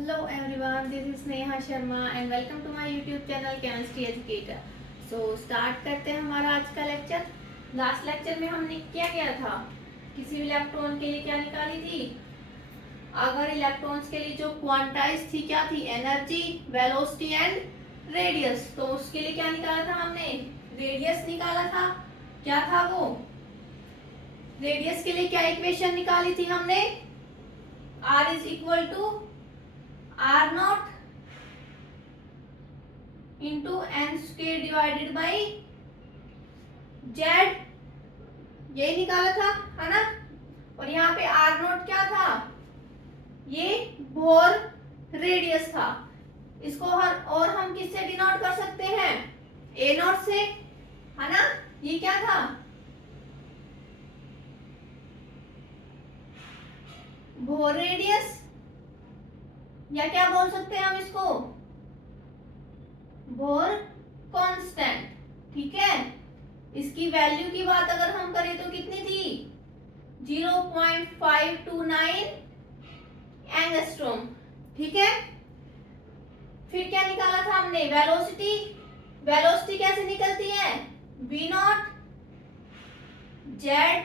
Hello everyone, this is Neha Sharma and welcome to my YouTube channel Chemistry Educator. So start करते हैं हमारा आज का lecture. Last lecture में हमने क्या किया था, किसी भी इलेक्ट्रॉन के लिए क्या निकाली थी। अगर इलेक्ट्रॉन्स के लिए जो क्वांटाइज थी क्या थी, एनर्जी, वेलोसिटी एंड रेडियस। तो उसके लिए क्या निकाला था हमने, रेडियस निकाला था। क्या था वो, रेडियस के लिए क्या इक्वेशन निकाली थी हमने, R is equal to R not into n square divided by z, यही निकाला था, है ना। और यहाँ पे आर नॉट क्या था, ये बोर रेडियस था। इसको और हम किससे डिनोट कर सकते हैं, ए नॉट से, है ना। ये क्या था, बोर रेडियस, या क्या बोल सकते हैं हम इसको, बोर कांस्टेंट। ठीक है, इसकी वैल्यू की बात अगर हम करें तो कितनी थी, 0.529 एंगस्ट्रॉम। ठीक है, फिर क्या निकाला था हमने, वेलोसिटी। वेलोसिटी कैसे निकलती है, v not z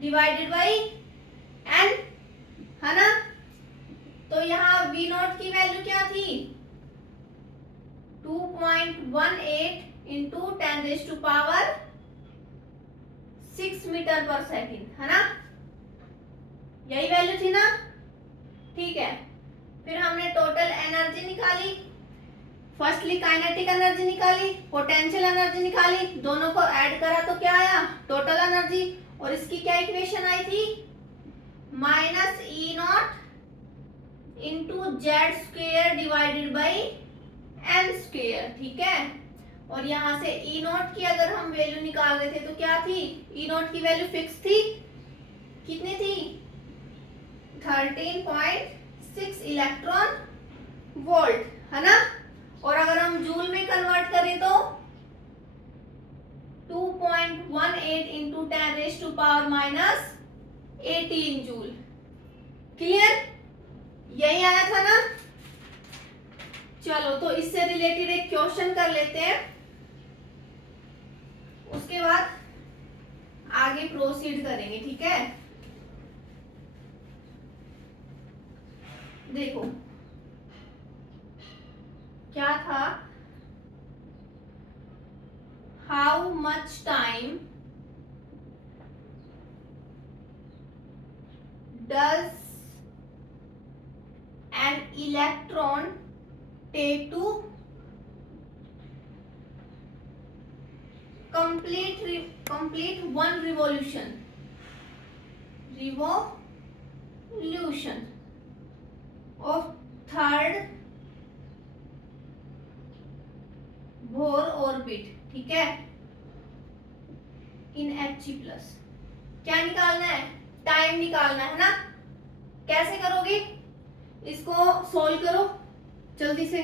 divided by n, है ना। तो यहाँ v नॉट की वैल्यू क्या थी, 2.18 इंटू 10⁻6 मीटर पर सेकेंड, है ना। यही वैल्यू थी ना। ठीक है, फिर हमने टोटल एनर्जी निकाली। फर्स्टली काइनेटिक एनर्जी निकाली, पोटेंशियल एनर्जी निकाली, दोनों को ऐड करा तो क्या आया, टोटल एनर्जी। और इसकी क्या इक्वेशन आई थी, minus e not into Z square divided by n square. ठीक है, और यहां से ई नॉट की अगर हम वैल्यू निकाल रहे थे तो क्या थी, ई नॉट की वैल्यू फिक्स थी, कितनी थी, 13.6 इलेक्ट्रॉन वोल्ट, है ना। और अगर हम जूल में कन्वर्ट करें तो 2.18 इंटू 10⁻⁻18 जूल। क्लियर, यही आया था ना। चलो तो इससे रिलेटेड एक क्वेश्चन कर लेते हैं, उसके बाद आगे प्रोसीड करेंगे। ठीक है, देखो क्या था, how much time does an electron take to complete one revolution of third Bohr orbit. ठीक है, इन He+, क्या निकालना है, टाइम निकालना है ना। कैसे करोगे, इसको सोल्व करो जल्दी से।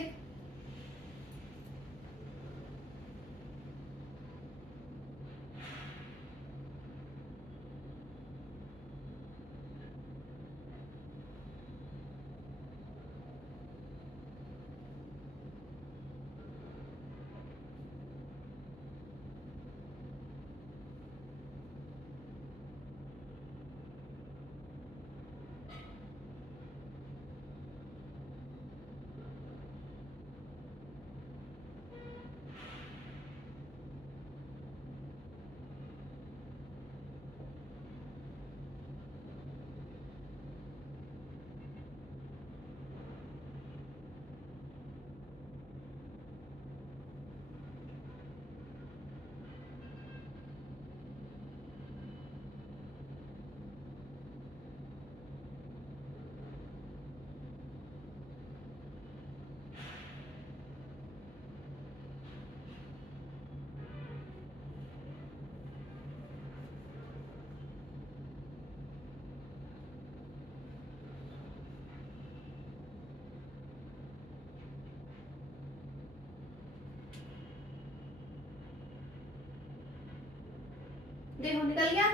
देखो निकल गया।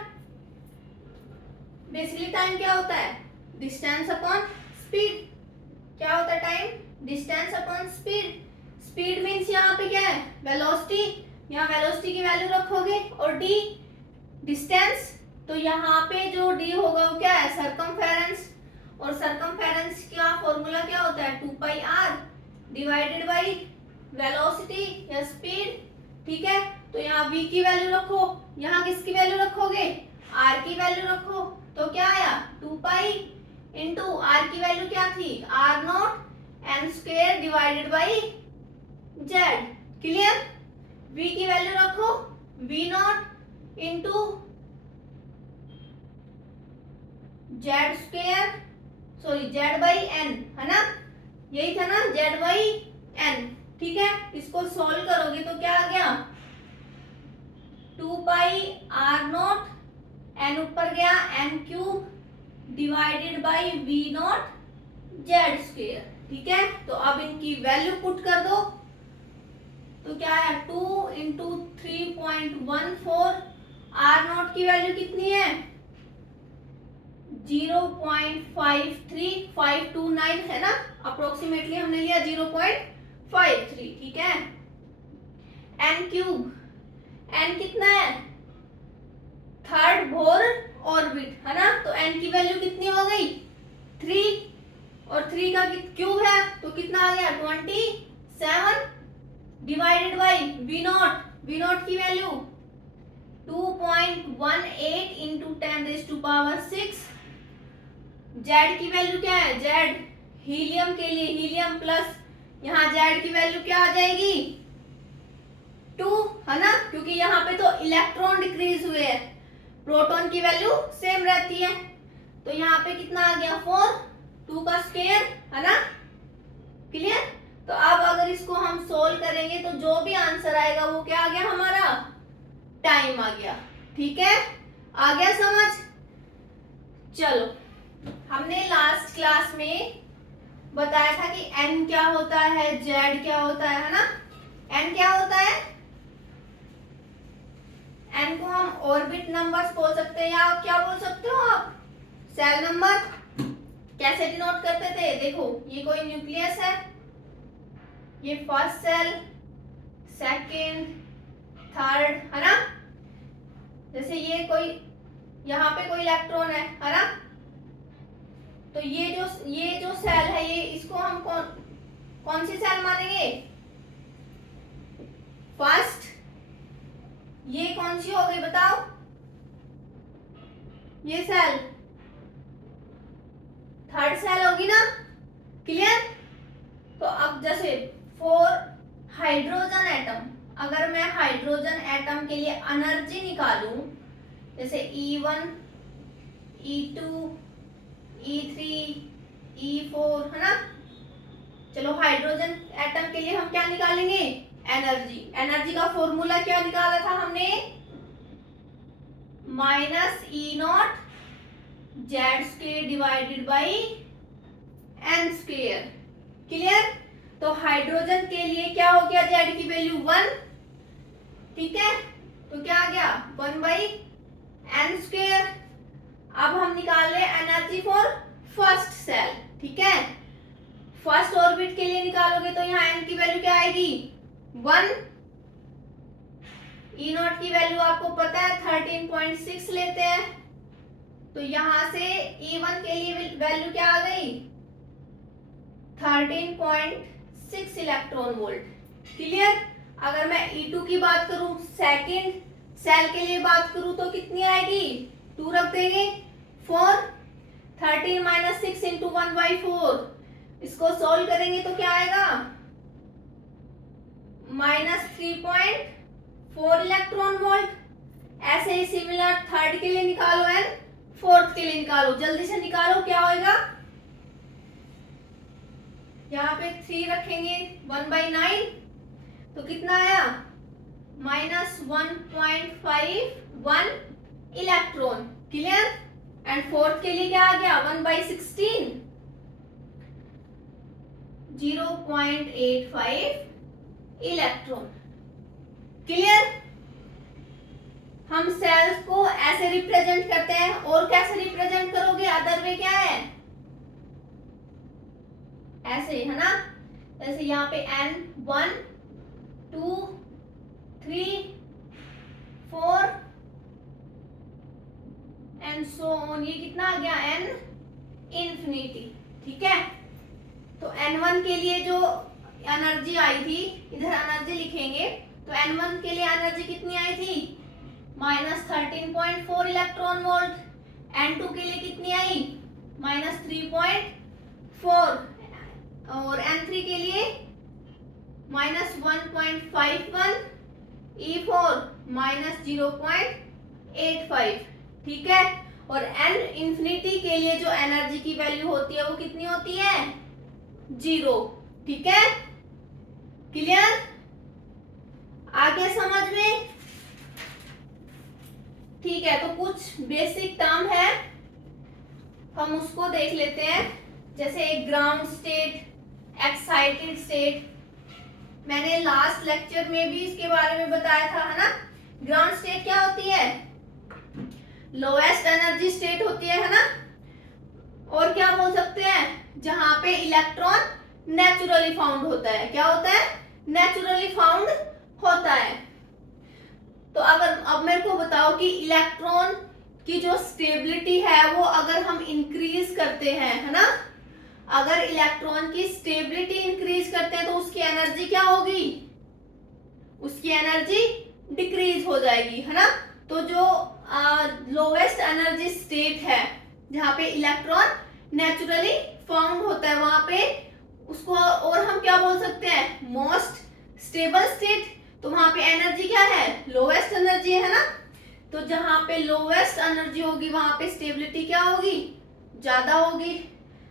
बेसिकली टाइम क्या होता है, डिस्टेंस अपॉन स्पीड। क्या होता है time, distance upon speed. Speed means यहाँ पे क्या है, वेलोसिटी, यहाँ वेलोसिटी की वैल्यू रखोगे, और डी डिस्टेंस, तो यहाँ पे जो डी होगा वो क्या है, सरकमफेरेंस, और सरकमफेरेंस का फॉर्मूला क्या होता है, 2 पाई आर डिवाइडेड बाई वेलोसिटी या स्पीड। ठीक है, तो यहाँ v की वैल्यू रखो, यहाँ किसकी वैल्यू रखोगे, r की वैल्यू रखो, तो क्या आया 2 पाई इंटू r की वैल्यू क्या थी, r not n square divided by z। Clear, v की वैल्यू रखो, v not into z square, sorry z by n, है ना, यही था ना, z बाई n। ठीक है, इसको सॉल्व करोगे तो क्या आ गया, 2 पाई r नॉट, n ऊपर गया n cube divided by v not z square. ठीक है, तो अब इनकी वैल्यू पुट कर दो, तो क्या है 2 इंटू 3.14, r नॉट की वैल्यू कितनी है 0.53529 है ना, अप्रोक्सीमेटली हमने लिया 0.53। ठीक है, n क्यूब, n कितना है, थर्ड बोर ऑर्बिट, है ना, तो n की वैल्यू कितनी हो गई 3, और 3 का क्यूब है तो कितना आ गया 27 डिवाइडेड बाई v नॉट की वैल्यू 2.18 इंटू 10⁻⁶। z की वैल्यू क्या है, z हीलियम के लिए हीलियम प्लस, यहाँ z की वैल्यू क्या आ जाएगी 2, है ना, क्योंकि यहाँ पे तो इलेक्ट्रॉन डिक्रीज हुए हैं, प्रोटॉन की वैल्यू सेम रहती है, तो यहाँ पे कितना आ गया 4, 2 का स्क्वायर, है ना। क्लियर, तो अब अगर इसको हम सोल्व करेंगे तो जो भी आंसर आएगा वो क्या आ गया हमारा, टाइम आ गया। ठीक है, आ गया समझ। चलो, हमने लास्ट क्लास में बताया था कि n क्या होता है, z क्या होता है ना, n क्या होता है, n को हम ऑर्बिट नंबर्स बोल सकते हैं, या क्या बोल सकते हो आप, सेल नंबर। कैसे डिनोट करते थे, देखो ये कोई न्यूक्लियस है, ये फर्स्ट सेल, सेकंड, थर्ड, है ना, जैसे ये कोई, यहाँ पे कोई इलेक्ट्रॉन है ना, तो ये जो सेल है, ये इसको हम कौन सी सेल मानेंगे, फर्स्ट। ये कौन सी हो गई बताओ, ये सेल थर्ड सेल होगी ना। क्लियर, तो अब जैसे फॉर हाइड्रोजन एटम, अगर मैं हाइड्रोजन एटम के लिए एनर्जी निकालूं, जैसे E1, E2, E3, E4, है ना, चलो हाइड्रोजन एटम के लिए हम क्या निकालेंगे, एनर्जी। एनर्जी का फॉर्मूला क्या निकाला था हमने, -E0 z square divided by n square. Clear, तो हाइड्रोजन के लिए क्या हो गया, z की वैल्यू 1। ठीक है, तो क्या आ गया 1/n स्क्वायर। अब हम निकाल रहे एनर्जी फॉर फर्स्ट सेल। ठीक है, फर्स्ट ऑर्बिट के लिए निकालोगे तो यहाँ n की वैल्यू क्या आएगी 1, E0 की वैल्यू आपको पता है 13.6 लेते हैं, तो यहां से E1 के लिए वैल्यू क्या आ गई 13.6 इलेक्ट्रॉन वोल्ट। क्लियर, अगर मैं E2 की बात करूं, सेकंड सेल के लिए बात करूं तो कितनी आएगी, 2 रख देंगे, 4, 13 माइनस 6 इंटू 1/4, इसको सोल्व करेंगे तो क्या आएगा -3.4 इलेक्ट्रॉन वोल्ट। ऐसे ही सिमिलर थर्ड के लिए निकालो एंड फोर्थ के लिए निकालो, जल्दी से निकालो क्या होगा, यहाँ पे 3 रखेंगे 1/9, तो कितना आया -1.51 इलेक्ट्रॉन। क्लियर, एंड फोर्थ के लिए क्या आ गया 1/16, 0.85 इलेक्ट्रॉन। क्लियर, हम सेल्स को ऐसे रिप्रेजेंट करते हैं, और कैसे रिप्रेजेंट करोगे, अदर वे क्या है, ऐसे है ना, जैसे यहाँ पे N1 2 3 4 एंड सो ऑन, ये कितना आ गया N इंफिनिटी। ठीक है, तो N1 के लिए जो एनर्जी आई थी, इधर एनर्जी लिखेंगे तो N1 के लिए एनर्जी कितनी आई थी -13.4 इलेक्ट्रॉन वोल्ट। N2 के लिए कितनी आई -3.4 और N3 के लिए -1.51, E4 -0.85। ठीक है, और N इंफिनिटी के लिए जो एनर्जी की वैल्यू होती है वो कितनी होती है 0। ठीक है, क्लियर, आगे समझ में। ठीक है, तो कुछ बेसिक टर्म है, हम उसको देख लेते हैं। जैसे एक ग्राउंड स्टेट, एक्साइटेड स्टेट, मैंने लास्ट लेक्चर में भी इसके बारे में बताया था, है ना। ग्राउंड स्टेट क्या होती है, लोएस्ट एनर्जी स्टेट होती है ना। और क्या बोल सकते हैं, जहां पे इलेक्ट्रॉन नेचुरली फाउंड होता है। क्या होता है, नेचुरली फाउंड होता है। तो अगर अब मेरे को बताओ कि इलेक्ट्रॉन की जो स्टेबिलिटी है वो अगर हम इंक्रीज करते हैं, है ना, अगर इलेक्ट्रॉन की स्टेबिलिटी इंक्रीज करते हैं तो उसकी एनर्जी क्या होगी, उसकी एनर्जी डिक्रीज हो जाएगी, है ना। तो जो लोवेस्ट एनर्जी स्टेट है जहां पे इलेक्ट्रॉन नेचुरली फाउंड होता है, वहां पे उसको और हम क्या बोल सकते हैं, मोस्ट स्टेबल स्टेट। तो वहां पे एनर्जी क्या है, लोवेस्ट एनर्जी है ना। तो जहां पे लोवेस्ट एनर्जी होगी वहां पे स्टेबिलिटी क्या होगी, ज्यादा होगी।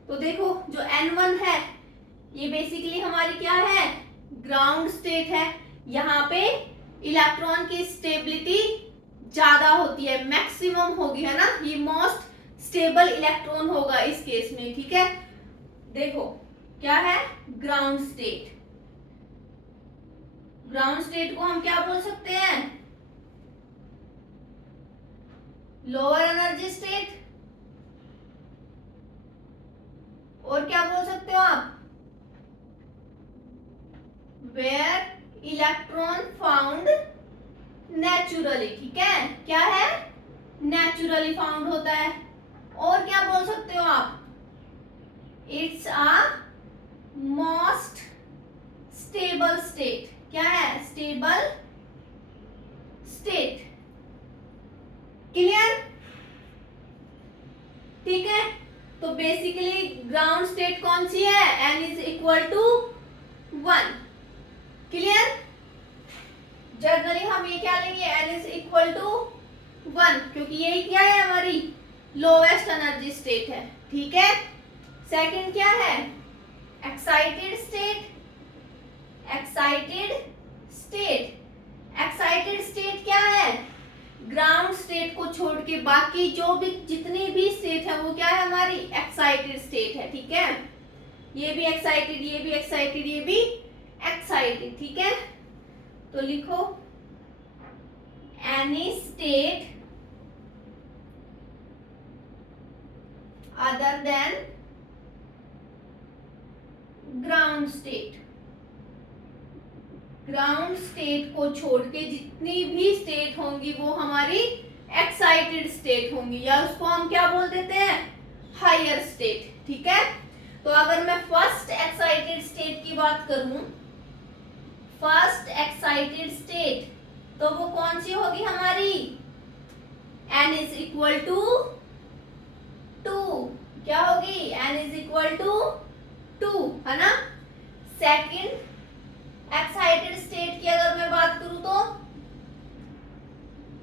तो देखो जो N1 है ये बेसिकली हमारी क्या है, ग्राउंड स्टेट है। यहाँ पे इलेक्ट्रॉन की स्टेबिलिटी ज्यादा होती है, मैक्सिमम होगी, है ना। ये मोस्ट स्टेबल इलेक्ट्रॉन होगा इस केस में। ठीक है, देखो क्या है ग्राउंड स्टेट। ग्राउंड स्टेट को हम क्या बोल सकते हैं, लोअर एनर्जी स्टेट। और क्या बोल सकते हो आप, वेयर इलेक्ट्रॉन फाउंड नेचुरली। ठीक है, क्या है, नेचुरली फाउंड होता है। और क्या बोल सकते हो आप, it's a most stable state. क्या है, स्टेबल स्टेट। क्लियर, ठीक है। तो बेसिकली ग्राउंड स्टेट कौन सी है, n is equal to 1। Clear, generally हम ये क्या लेंगे, n इज इक्वल टू 1, क्योंकि यही क्या है, हमारी लोवेस्ट एनर्जी स्टेट है। ठीक है, सेकंड क्या है, excited state. Excited state, excited state क्या है, ग्राउंड स्टेट को छोड़ के बाकी जो भी जितनी भी स्टेट है वो क्या है, हमारी एक्साइटेड स्टेट है। ठीक है, ये भी एक्साइटेड, ये भी एक्साइटेड, ये भी एक्साइटेड। ठीक है, तो लिखो any state other than ground state. Ground state को छोड़ के जितनी भी स्टेट होंगी वो हमारी एक्साइटेड स्टेट होंगी, या उसको हम क्या बोल देते हैं, हायर स्टेट। ठीक है, तो अगर मैं फर्स्ट एक्साइटेड स्टेट की बात करूं, फर्स्ट एक्साइटेड स्टेट, तो वो कौन सी होगी हमारी, n इज इक्वल टू 2। क्या होगी, n इज इक्वल टू 2, है ना। सेकंड एक्साइटेड स्टेट की अगर मैं बात करूं तो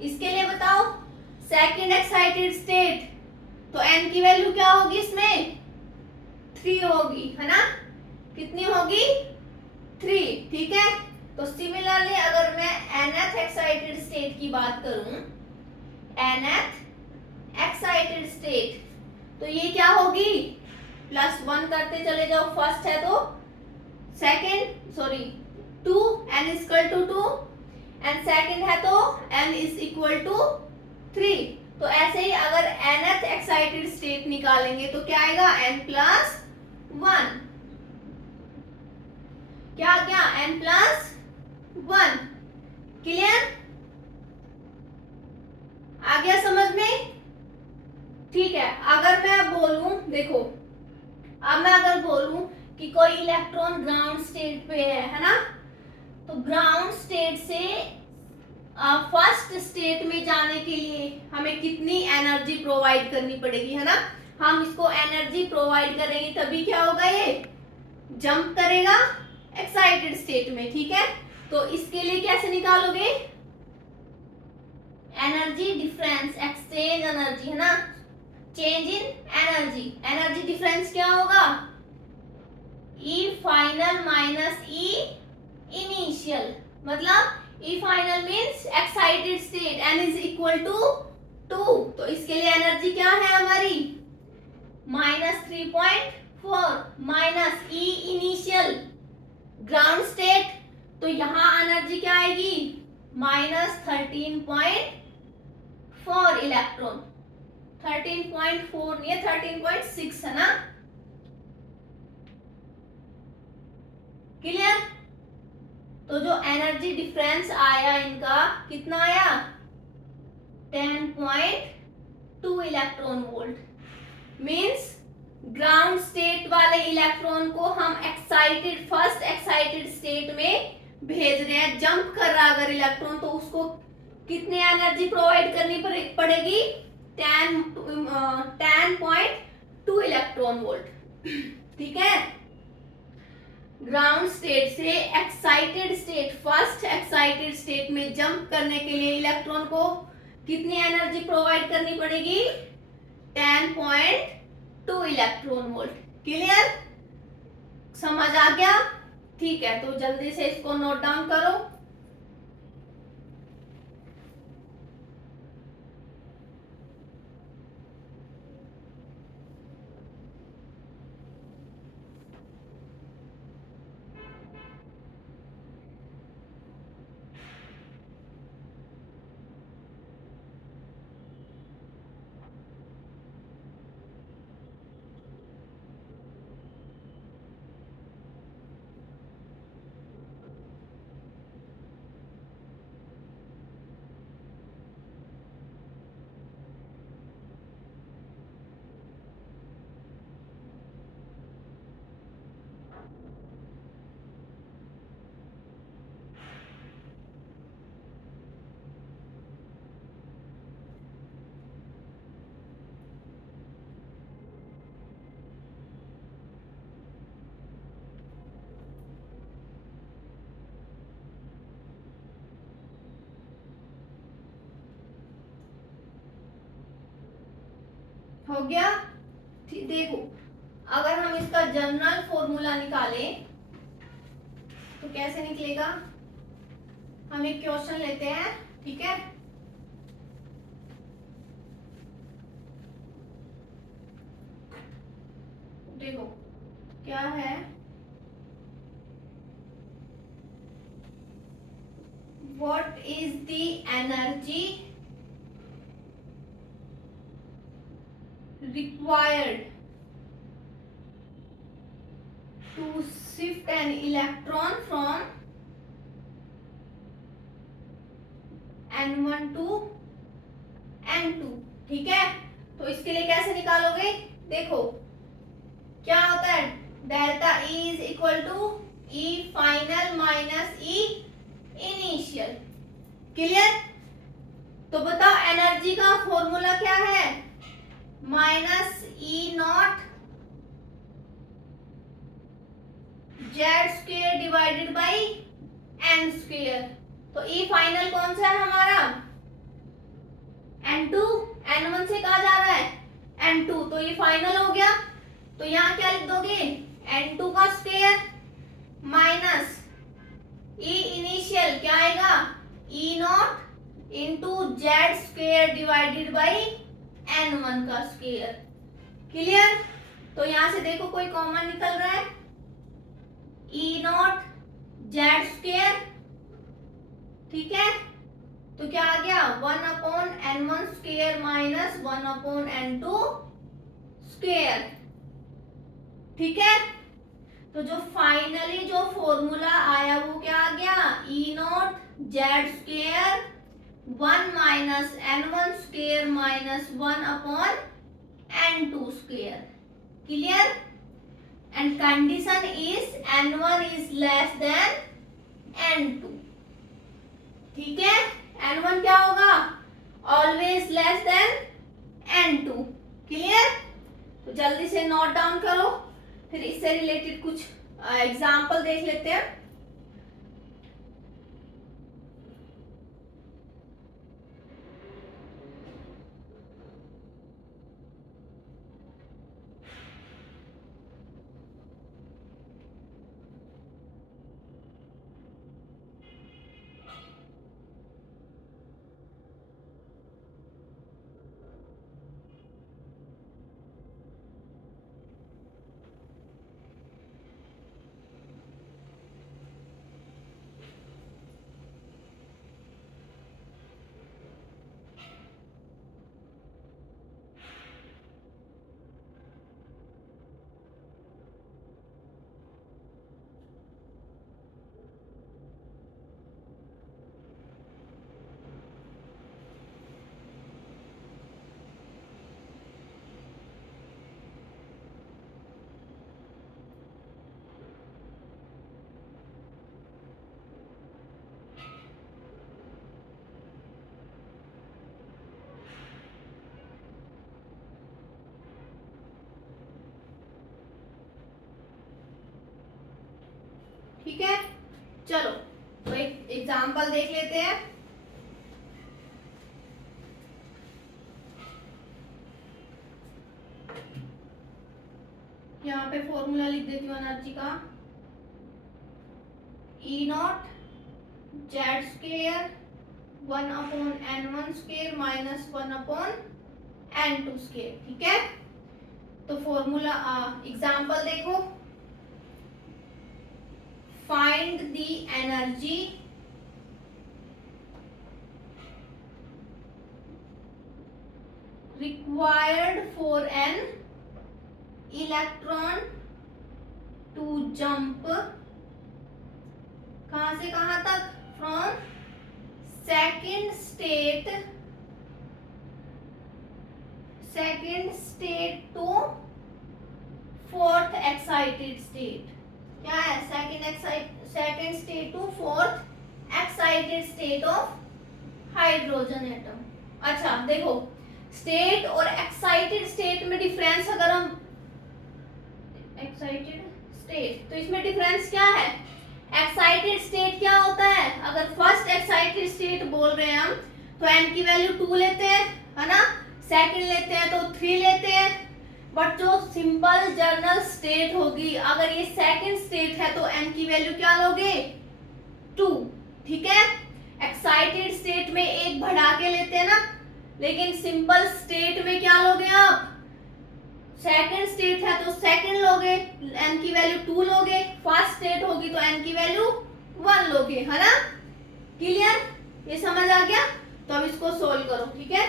इसके लिए बताओ, सेकंड एक्साइटेड स्टेट, तो n की वैल्यू क्या होगी इसमें, 3 होगी, है ना। कितनी होगी, 3। ठीक है, तो सिमिलरली अगर मैं nth एक्साइटेड स्टेट की बात करूं, nth एक्साइटेड स्टेट, तो ये क्या होगी, +1 करते चले जाओ, फर्स्ट है तो second, sorry 2, n is equal to 2, and second है तो n इज इक्वल टू 3। तो ऐसे ही अगर nth एक्साइटेड स्टेट निकालेंगे तो क्या आएगा, n + 1। n+1। क्लियर? आ गया समझ में? ठीक है। अगर मैं बोलूं, देखो अब मैं अगर बोलूं कि कोई इलेक्ट्रॉन ग्राउंड स्टेट पे है ना, तो ग्राउंड स्टेट से फर्स्ट स्टेट में जाने के लिए हमें कितनी एनर्जी प्रोवाइड करनी पड़ेगी, है ना। हम इसको एनर्जी प्रोवाइड करेंगे तभी क्या होगा, ये जंप करेगा एक्साइटेड स्टेट में। ठीक है, तो इसके लिए कैसे निकालोगे, एनर्जी डिफरेंस, एक्सचेंज एनर्जी, है ना, change in energy. Energy difference क्या होगा, E final minus E initial. मतलब E final means excited state, n is equal to 2। तो इसके लिए एनर्जी क्या है हमारी, -3.4 minus E initial ground state. तो यहां एनर्जी क्या आएगी, -13.4 इलेक्ट्रॉन। 13.4 नहीं है, 13.6 है ना। क्लियर? तो जो एनर्जी डिफरेंस आया इनका कितना आया, 10.2 electron volt. Means ground state वाले इलेक्ट्रॉन को हम एक्साइटेड, फर्स्ट एक्साइटेड स्टेट में भेज रहे हैं, जंप कर रहा अगर इलेक्ट्रॉन, तो उसको कितनी एनर्जी प्रोवाइड करनी पड़ेगी, 10.2 इलेक्ट्रॉन वोल्ट। ठीक है, ग्राउंड स्टेट से excited state, first excited state में जंप करने के लिए इलेक्ट्रॉन को कितनी एनर्जी प्रोवाइड करनी पड़ेगी, 10.2 इलेक्ट्रॉन वोल्ट। क्लियर? समझ आ गया? ठीक है, तो जल्दी से इसको नोट डाउन करो। हो गया? देखो, अगर हम इसका जनरल फॉर्मूला निकालें तो कैसे निकलेगा, हम एक क्वेश्चन लेते हैं। ठीक है, देखो क्या है, what is the energy required to shift an electron from n1 to n2। ठीक है, तो इसके लिए कैसे निकालोगे, देखो क्या होता है, delta E is equal to E final minus E initial. Clear? तो बताओ एनर्जी का फॉर्मूला क्या है, -E0 Z² divided by n²। तो E फाइनल कौन सा है हमारा, n2, n1 से कहा जा रहा है n2, तो ये फाइनल हो गया। तो यहाँ क्या लिख दोगे, n2 का स्क्वायर माइनस E इनिशियल क्या आएगा, E0 into Z² divided by n1 का स्क्वायर। क्लियर? तो यहां से देखो कोई कॉमन निकल रहा है, E0 Z²। ठीक है, तो क्या आ गया, 1/n1² माइनस 1/n2²। ठीक है, तो जो फाइनली जो फॉर्मूला आया वो क्या आ गया, E naught Z square 1 minus n1 square minus 1 upon n2 square. Clear? And condition is n1 is less than n2। ठीक है, n1 क्या होगा, always less than n2। Clear? तो जल्दी से नोट डाउन करो, फिर इससे रिलेटेड कुछ एग्जाम्पल देख लेते हैं। ठीक है, चलो तो एक एग्जाम्पल देख लेते हैं। यहाँ पे फॉर्मूला लिख देती हूँ एनर्जी का, E naught Z square 1 upon n1 square minus 1 upon n2 square. ठीक है, तो फॉर्मूला एग्जाम्पल देखो, find the energy required for an electron to jump कहां से कहां तक, from second state to fourth excited state. क्या है, second state to fourth excited state of hydrogen atom. अच्छा देखो, स्टेट और एक्साइटेड स्टेट में डिफरेंस, अगर हम एक्साइटेड स्टेट, तो इसमें डिफरेंस क्या है, एक्साइटेड स्टेट क्या होता है, अगर फर्स्ट एक्साइटेड स्टेट बोल रहे हैं हम तो n की वैल्यू 2 लेते हैं, है ना, सेकंड लेते हैं तो 3 लेते हैं, बट जो सिंपल जर्नल स्टेट होगी, अगर ये सेकंड स्टेट है तो n की वैल्यू क्या लोगे, 2। ठीक है, एक्साइटेड स्टेट में एक बढ़ा के लेते हैं ना, लेकिन सिंपल स्टेट में क्या लोगे आप, सेकंड स्टेट है तो सेकंड लोगे, n की वैल्यू 2 लोगे, फर्स्ट स्टेट होगी तो n की वैल्यू 1 लोगे, है ना। क्लियर, ये समझ आ गया? तो अब इसको सोल्व करो। ठीक है,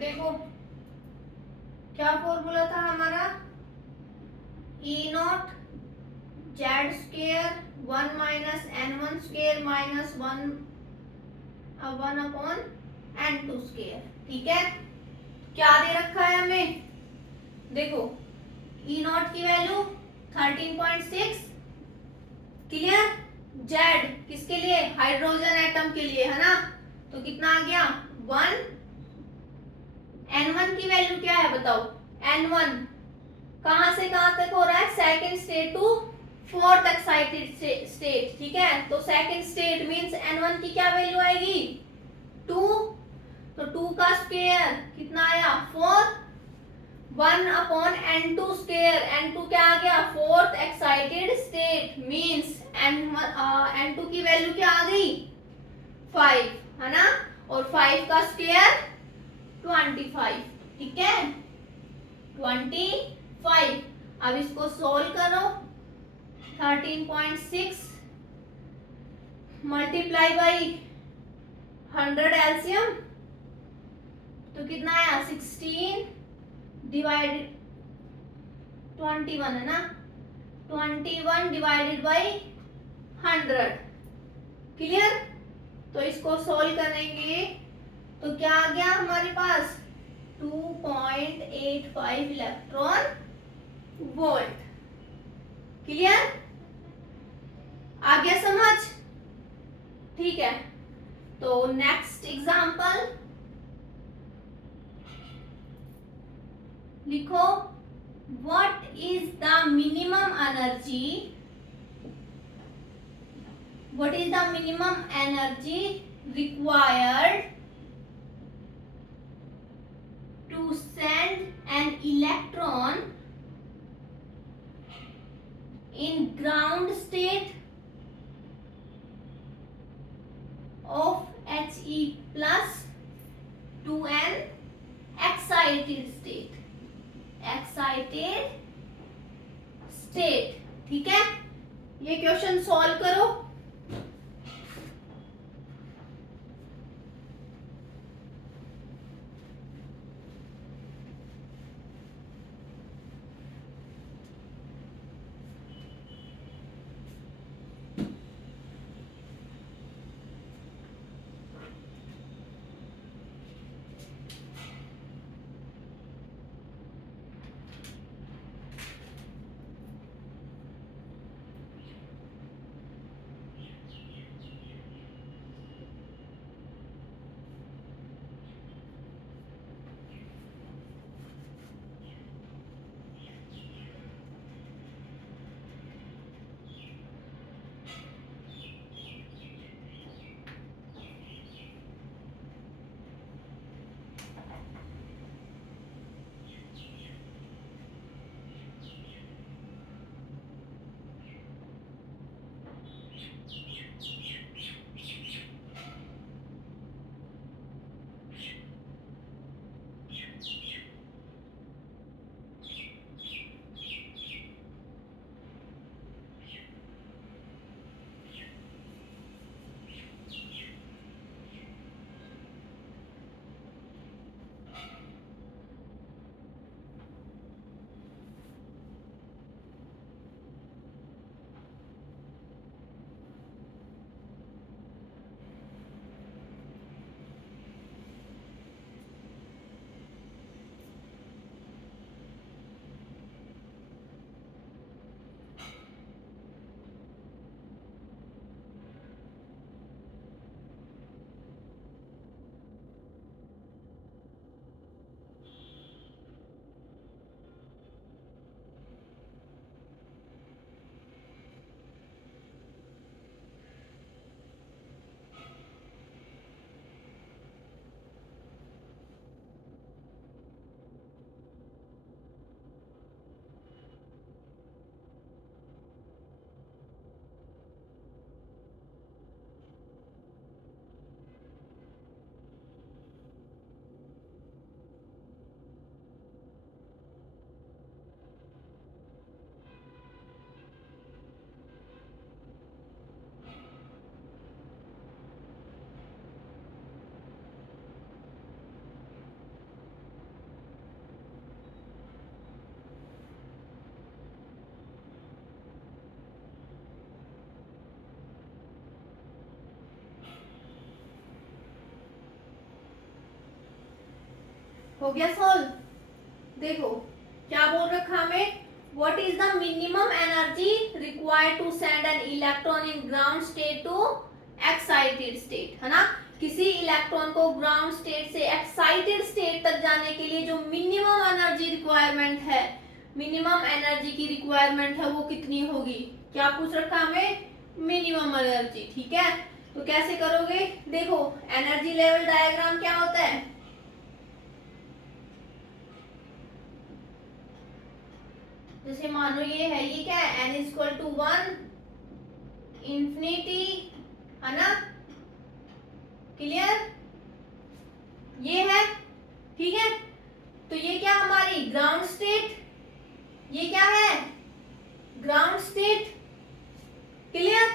देखो क्या फॉर्मूला था हमारा, E naught Z square 1 minus n1 square minus 1 upon n2 square. ठीक है, क्या दे रखा है हमें, देखो ई नॉट की वैल्यू 13.6, क्लियर। जेड किसके लिए, हाइड्रोजन एटम के लिए, है ना। तो कितना आ गया 1। N1 की वैल्यू क्या है बताओ, N1 कहां से कहां तक हो रहा है, second state to fourth excited state, ठीक है। तो सेकंड स्टेट मींस N1 की क्या वैल्यू आएगी 2, तो 2 का स्क्वायर कितना आया 4, 1/N2 स्क्वायर, N2 क्या आ गया fourth excited state means N2 की वैल्यू क्या आ गई 5, है ना। और 5 का स्क्वायर 25, ठीक है 25। अब इसको सोल्व करो, 13.6 मल्टीप्लाई बाई 100 एलसीएम, तो कितना आया 16 डिवाइडेड 21, है ना, 21 डिवाइडेड बाई 100, क्लियर। तो इसको सोल्व करेंगे तो क्या आ गया हमारे पास 2.85 इलेक्ट्रॉन वोल्ट, क्लियर, आ गया समझ, ठीक है। तो नेक्स्ट एग्जांपल लिखो, what is the minimum energy, what is the minimum energy required to send an electron in ground state of He plus to an excited state, excited state, ठीक है। ये क्वेश्चन सॉल्व करो। हो गया solve, देखो क्या बोल रखा हमें, what is the minimum energy required to send an electron in ground state to excited state, है ना। किसी इलेक्ट्रॉन को ग्राउंड स्टेट से एक्साइटेड स्टेट तक जाने के लिए जो मिनिमम एनर्जी रिक्वायरमेंट है, मिनिमम एनर्जी की रिक्वायरमेंट है वो कितनी होगी, क्या पूछ रखा हमें, मिनिमम एनर्जी। ठीक है, तो कैसे करोगे, देखो एनर्जी लेवल डायग्राम क्या होता है, जैसे मानो ये है, ये क्या है, n इक्वल टू 1 इंफिनिटी, है ना, क्लियर, ये है। ठीक है, तो ये क्या हमारी ग्राउंड स्टेट, ये क्या है ग्राउंड स्टेट, क्लियर।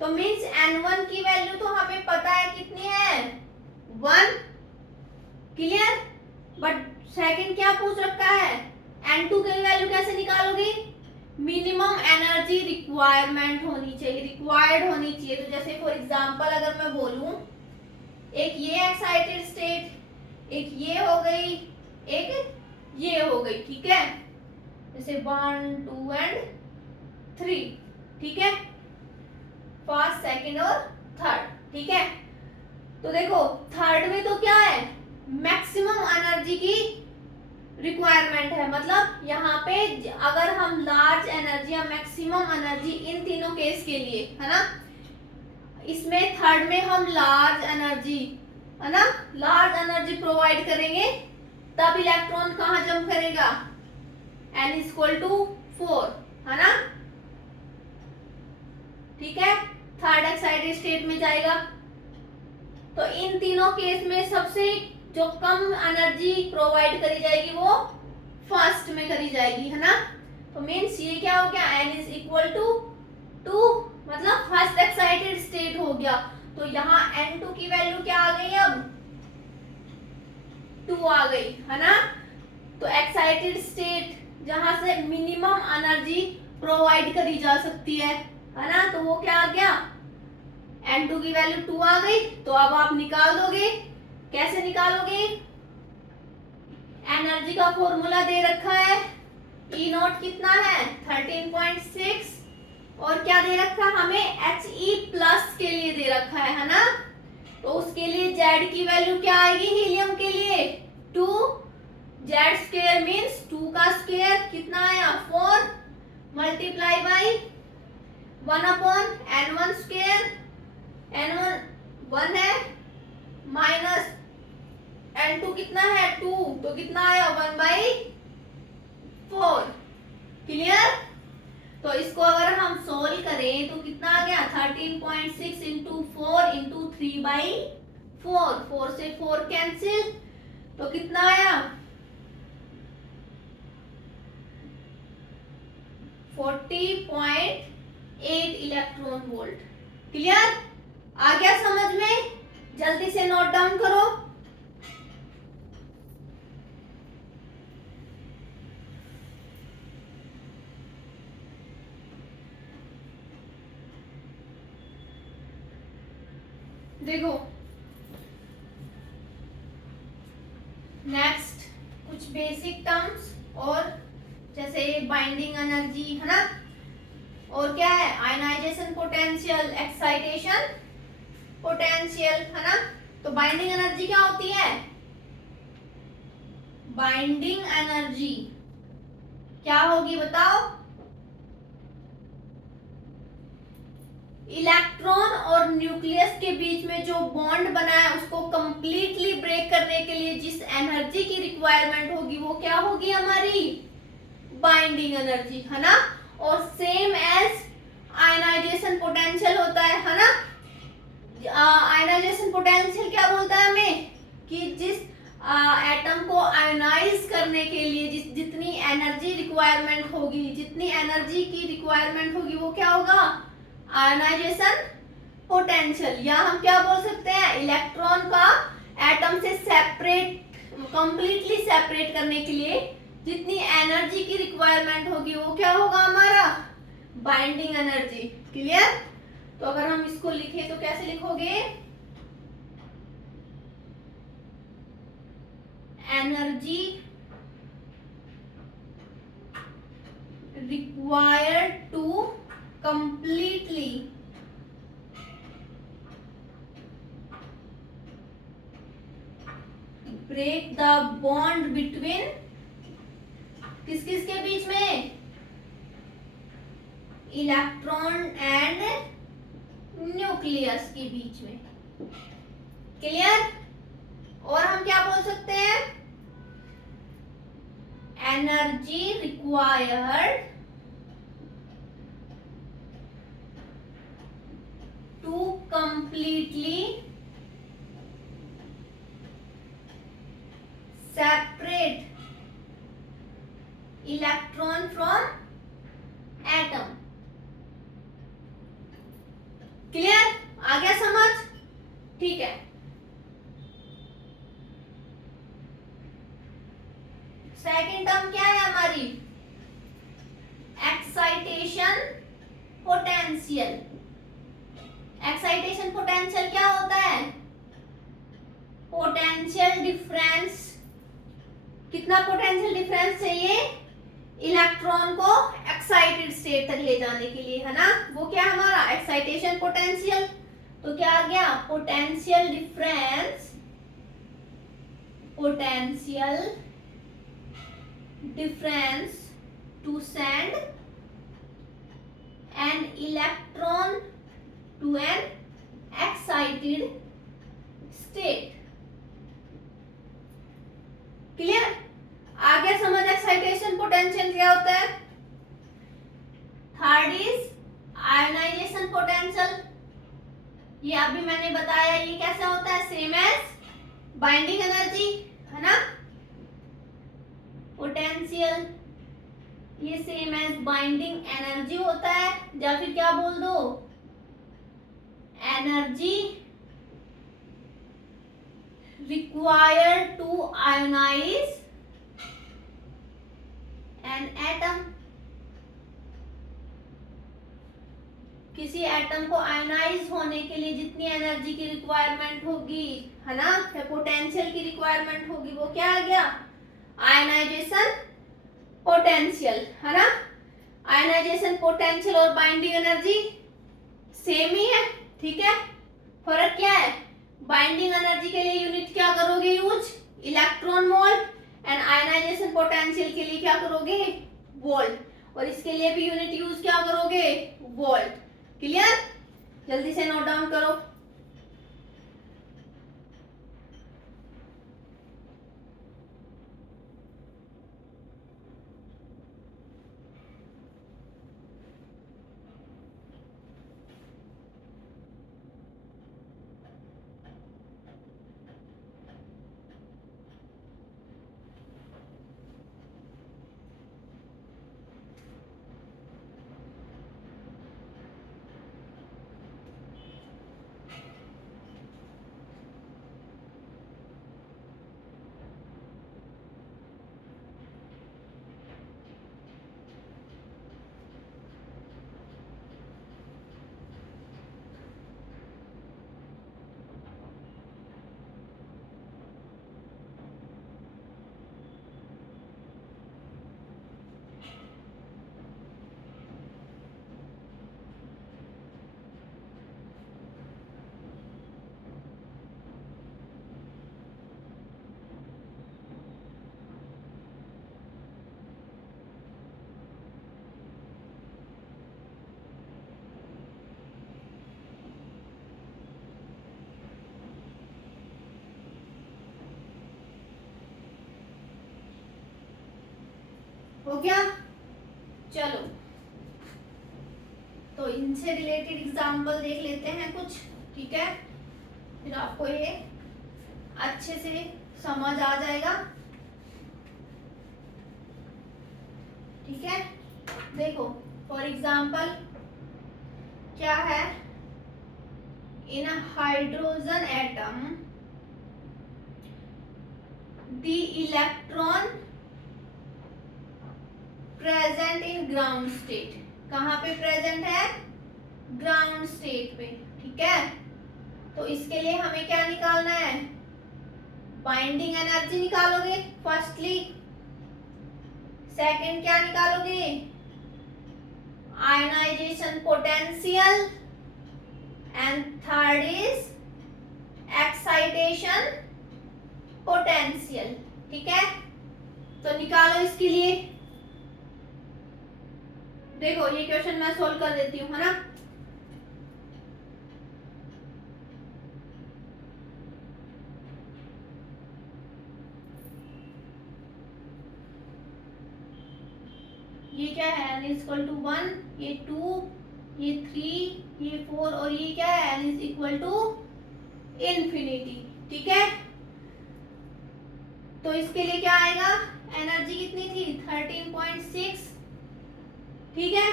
तो मीन्स n1 की वैल्यू तो हमें पता है कितनी है, 1, क्लियर। बट सेकंड क्या पूछ रखा है, n2 की वैल्यू कैसे निकालोगे, मिनिमम एनर्जी रिक्वायरमेंट होनी चाहिए, रिक्वायर्ड होनी चाहिए। तो जैसे फॉर एग्जांपल अगर मैं बोलूं, एक ये एक्साइटेड स्टेट, एक ये हो गई, एक ये हो गई, ठीक है, जैसे 1 2 एंड 3, ठीक है, फर्स्ट सेकंड और थर्ड, ठीक है। तो देखो थर्ड में तो क्या है, मैक्सिमम एनर्जी की रिक्वायरमेंट है, मतलब यहाँ पे अगर हम लार्ज एनर्जी या मैक्सिमम एनर्जी इन तीनों केस के लिए, है ना, इसमें थर्ड में हम लार्ज एनर्जी, है ना, लार्ज एनर्जी प्रोवाइड करेंगे, तब इलेक्ट्रॉन कहाँ जंप करेगा, n इक्वल टू 4, है ना, ठीक है, थर्ड एक्साइटेड स्टेट में जाएगा। तो इन तीनों केस में सबसे जो कम एनर्जी प्रोवाइड करी जाएगी वो फर्स्ट में करी जाएगी, है ना। तो मीन्स ये क्या हो गया, n इज इक्वल टू 2, मतलब फर्स्ट एक्साइटेड स्टेट हो गया। तो यहाँ n2 की वैल्यू क्या आ गई, अब 2 आ गई, है ना। तो एक्साइटेड स्टेट जहां से मिनिमम एनर्जी प्रोवाइड करी जा सकती है ना, तो वो क्या आ गया, n2 की वैल्यू 2 आ गई। तो अब आप निकाल दोगे, कैसे निकालोगे, एनर्जी का फॉर्मूला दे रखा है, E नॉट कितना है 13.6, और क्या दे रखा है हमें, He प्लस के लिए दे रखा है ना। तो उसके लिए Z की वैल्यू क्या आएगी, हीलियम के लिए 2, Z स्क्वायर मीन्स 2 का स्क्वायर कितना आया 4, multiply by 1 upon n1 square, n1 1 है, माइनस n2 कितना है 2, तो कितना आया 1/4, क्लियर। तो इसको अगर हम सोल्व करें तो कितना आ गया, 13.6 इंटू 4 इंटू 3/4, 4 से 4 कैंसिल, तो कितना आया 40.8 इलेक्ट्रॉन वोल्ट, क्लियर। आ गया समझ में, जल्दी से नोट डाउन करो। देखो नेक्स्ट कुछ बेसिक टर्म्स, और जैसे बाइंडिंग एनर्जी, है ना, और क्या है आयनाइजेशन पोटेंशियल, एक्साइटेशन पोटेंशियल, है ना। तो बाइंडिंग एनर्जी क्या होती है, बाइंडिंग एनर्जी क्या होगी बताओ, इलेक्ट्रॉन और न्यूक्लियस के बीच में जो बॉन्ड बना है उसको कंप्लीटली ब्रेक करने के लिए जिस एनर्जी की रिक्वायरमेंट होगी वो क्या होगी हमारी, बाइंडिंग एनर्जी, है ना। और सेम एज आयनाइजेशन पोटेंशियल होता है ना। आयनाइजेशन पोटेंशियल क्या बोलता है हमें, कि जिस एटम को आयनाइज करने के लिए जितनी एनर्जी रिक्वायरमेंट होगी, जितनी एनर्जी की रिक्वायरमेंट होगी वो क्या होगा, आयनाइजेशन पोटेंशियल। या हम क्या बोल सकते हैं, इलेक्ट्रॉन का एटम से सेपरेट, कंप्लीटली सेपरेट करने के लिए जितनी एनर्जी की रिक्वायरमेंट होगी वो क्या होगा हमारा, बाइंडिंग एनर्जी, क्लियर। तो अगर हम इसको लिखें तो कैसे लिखोगे, energy required to completely break the bond between किस किस के बीच में, इलेक्ट्रॉन एंड न्यूक्लियस के बीच में। क्लियर? और हम क्या बोल सकते हैं, energy required to completely separate electron from atom. Clear? आ गया समझ? ठीक है। सेकेंड टर्म क्या है हमारी, एक्साइटेशन पोटेंशियल। एक्साइटेशन पोटेंशियल क्या होता है, पोटेंशियल डिफरेंस, कितना पोटेंशियल डिफरेंस चाहिए इलेक्ट्रॉन को एक्साइटेड स्टेट तक ले जाने के लिए, है ना, वो क्या हमारा एक्साइटेशन पोटेंशियल। तो क्या आ गया, potential difference, potential difference to send an electron to an excited state. Clear? आ गया समझ एक्साइटेशन पोटेंशियल क्या होता है। Third is ionization potential. ये अभी मैंने बताया, ये कैसे होता है, सेम एज बाइंडिंग एनर्जी, है ना, पोटेंशियल ये सेम एज बाइंडिंग एनर्जी होता है, या फिर क्या बोल दो, energy required to ionize an atom. किसी एटम को आयोनाइज होने के लिए जितनी एनर्जी की रिक्वायरमेंट होगी, है ना, या पोटेंशियल की रिक्वायरमेंट होगी, वो क्या आ गया, आयोनाइजेशन पोटेंशियल, है ना। आयोनाइजेशन पोटेंशियल और बाइंडिंग एनर्जी सेम ही है, ठीक है। फर्क क्या है, बाइंडिंग एनर्जी के लिए यूनिट क्या करोगे use, electron volt, and ionization potential के लिए क्या करोगे, वोल्ट, और इसके लिए भी यूनिट यूज क्या करोगे, वोल्ट। क्लियर? जल्दी से नोट डाउन करो। हो गया? चलो तो इनसे रिलेटेड एग्जाम्पल देख लेते हैं कुछ, ठीक है, फिर आपको ये अच्छे से समझ आ जाएगा। ठीक है, देखो फॉर एग्जाम्पल क्या है, in a hydrogen atom the electron present in ground state. कहाँ पे प्रेजेंट है, ग्राउंड स्टेट पे, ठीक है। तो इसके लिए हमें क्या निकालना है, बाइंडिंग एनर्जी निकालोगे फर्स्टली, सेकंड क्या निकालोगे, ionization potential and third is excitation potential. ठीक है, तो निकालो इसके लिए। देखो ये क्वेश्चन मैं सोल्व कर देती हूँ, है ना। ये क्या है, n इज इक्वल टू 1, ये 2, ये 3, ये 4 और ये क्या है, n is equal to infinity. ठीक है, तो इसके लिए क्या आएगा, एनर्जी कितनी थी 13.6। ठीक है,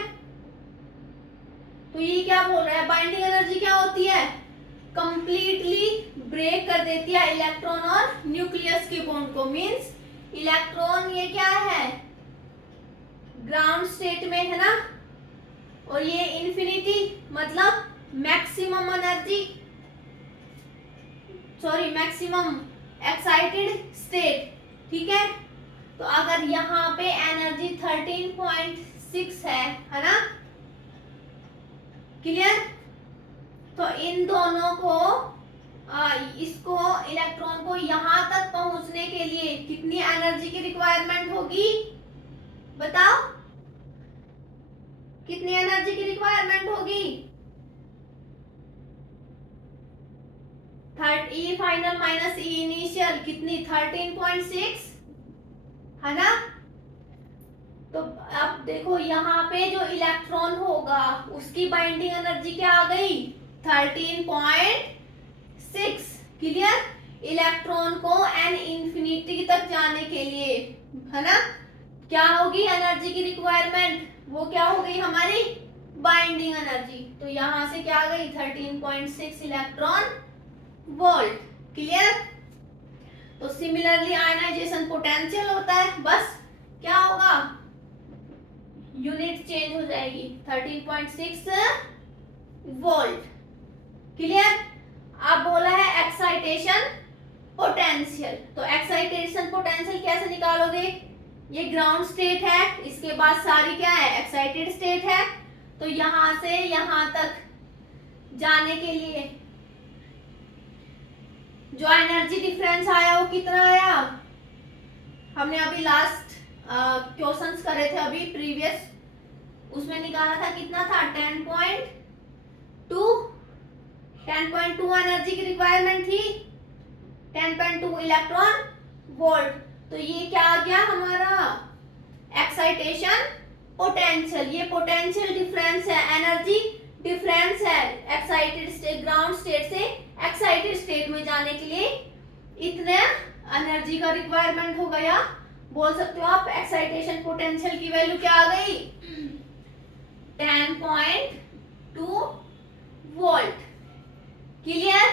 तो ये क्या बोल रहा है, बाइंडिंग एनर्जी क्या होती है, कंप्लीटली ब्रेक कर देती है इलेक्ट्रॉन और न्यूक्लियस के बॉन्ड को। मींस इलेक्ट्रॉन ये क्या है, ग्राउंड स्टेट में है ना, और ये इंफिनिटी मतलब maximum energy, sorry maximum excited state. ठीक है, तो अगर यहाँ पे एनर्जी 13.6 है ना, क्लियर। तो इन दोनों को इसको इलेक्ट्रॉन को यहां तक पहुंचने के लिए कितनी एनर्जी की रिक्वायरमेंट होगी, बताओ कितनी एनर्जी की रिक्वायरमेंट होगी। ई फाइनल माइनस ई इनिशियल कितनी, 13.6 है ना। तो अब देखो यहाँ पे जो इलेक्ट्रॉन होगा उसकी बाइंडिंग एनर्जी क्या आ गई, 13.6। क्लियर, इलेक्ट्रॉन को एन इंफिनिटी तक जाने के लिए है ना क्या होगी एनर्जी की रिक्वायरमेंट, वो क्या हो गई हमारी बाइंडिंग एनर्जी। तो यहां से क्या आ गई 13.6 इलेक्ट्रॉन वोल्ट। क्लियर, तो सिमिलरली आयनाइजेशन पोटेंशियल होता है, बस क्या होगा यूनिट चेंज हो जाएगी 13.6 वोल्ट। क्लियर, अब बोला है एक्साइटेशन पोटेंशियल, तो एक्साइटेशन पोटेंशियल कैसे निकालोगे, ये ग्राउंड स्टेट है, इसके बाद सारी क्या है एक्साइटेड स्टेट है, तो यहां से यहां तक जाने के लिए जो एनर्जी डिफरेंस आया वो कितना आया, हमने अभी लास्ट क्वेश्चंस करे थे अभी प्रीवियस, उसमें निकाला था कितना था 10.2 एनर्जी की रिक्वायरमेंट थी, 10.2 इलेक्ट्रॉन वोल्ट। तो ये क्या आ गया हमारा एक्साइटेशन पोटेंशियल, ये पोटेंशियल डिफरेंस है, एनर्जी डिफरेंस है एक्साइटेड स्टेट ग्राउंड स्टेट से एक्साइटेड स्टेट में जाने के लिए इतने एनर्जी का रिक्वायरमेंट हो गया। बोल सकते हो आप एक्साइटेशन पोटेंशियल की वैल्यू क्या आ गई 10.2 वोल्ट। क्लियर,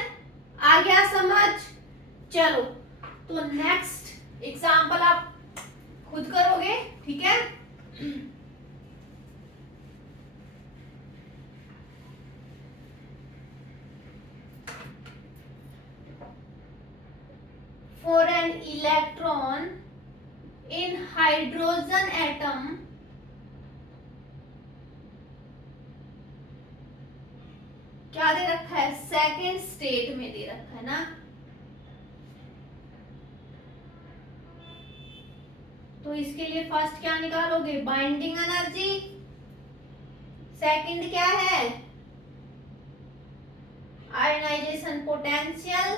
आ गया समझ। चलो तो नेक्स्ट एग्जांपल आप खुद करोगे, ठीक है। For an electron in hydrogen atom क्या दे रखा है, सेकेंड स्टेट में दे रखा है ना, तो इसके लिए फर्स्ट क्या निकालोगे बाइंडिंग एनर्जी, सेकंड क्या है आयनाइजेशन पोटेंशियल,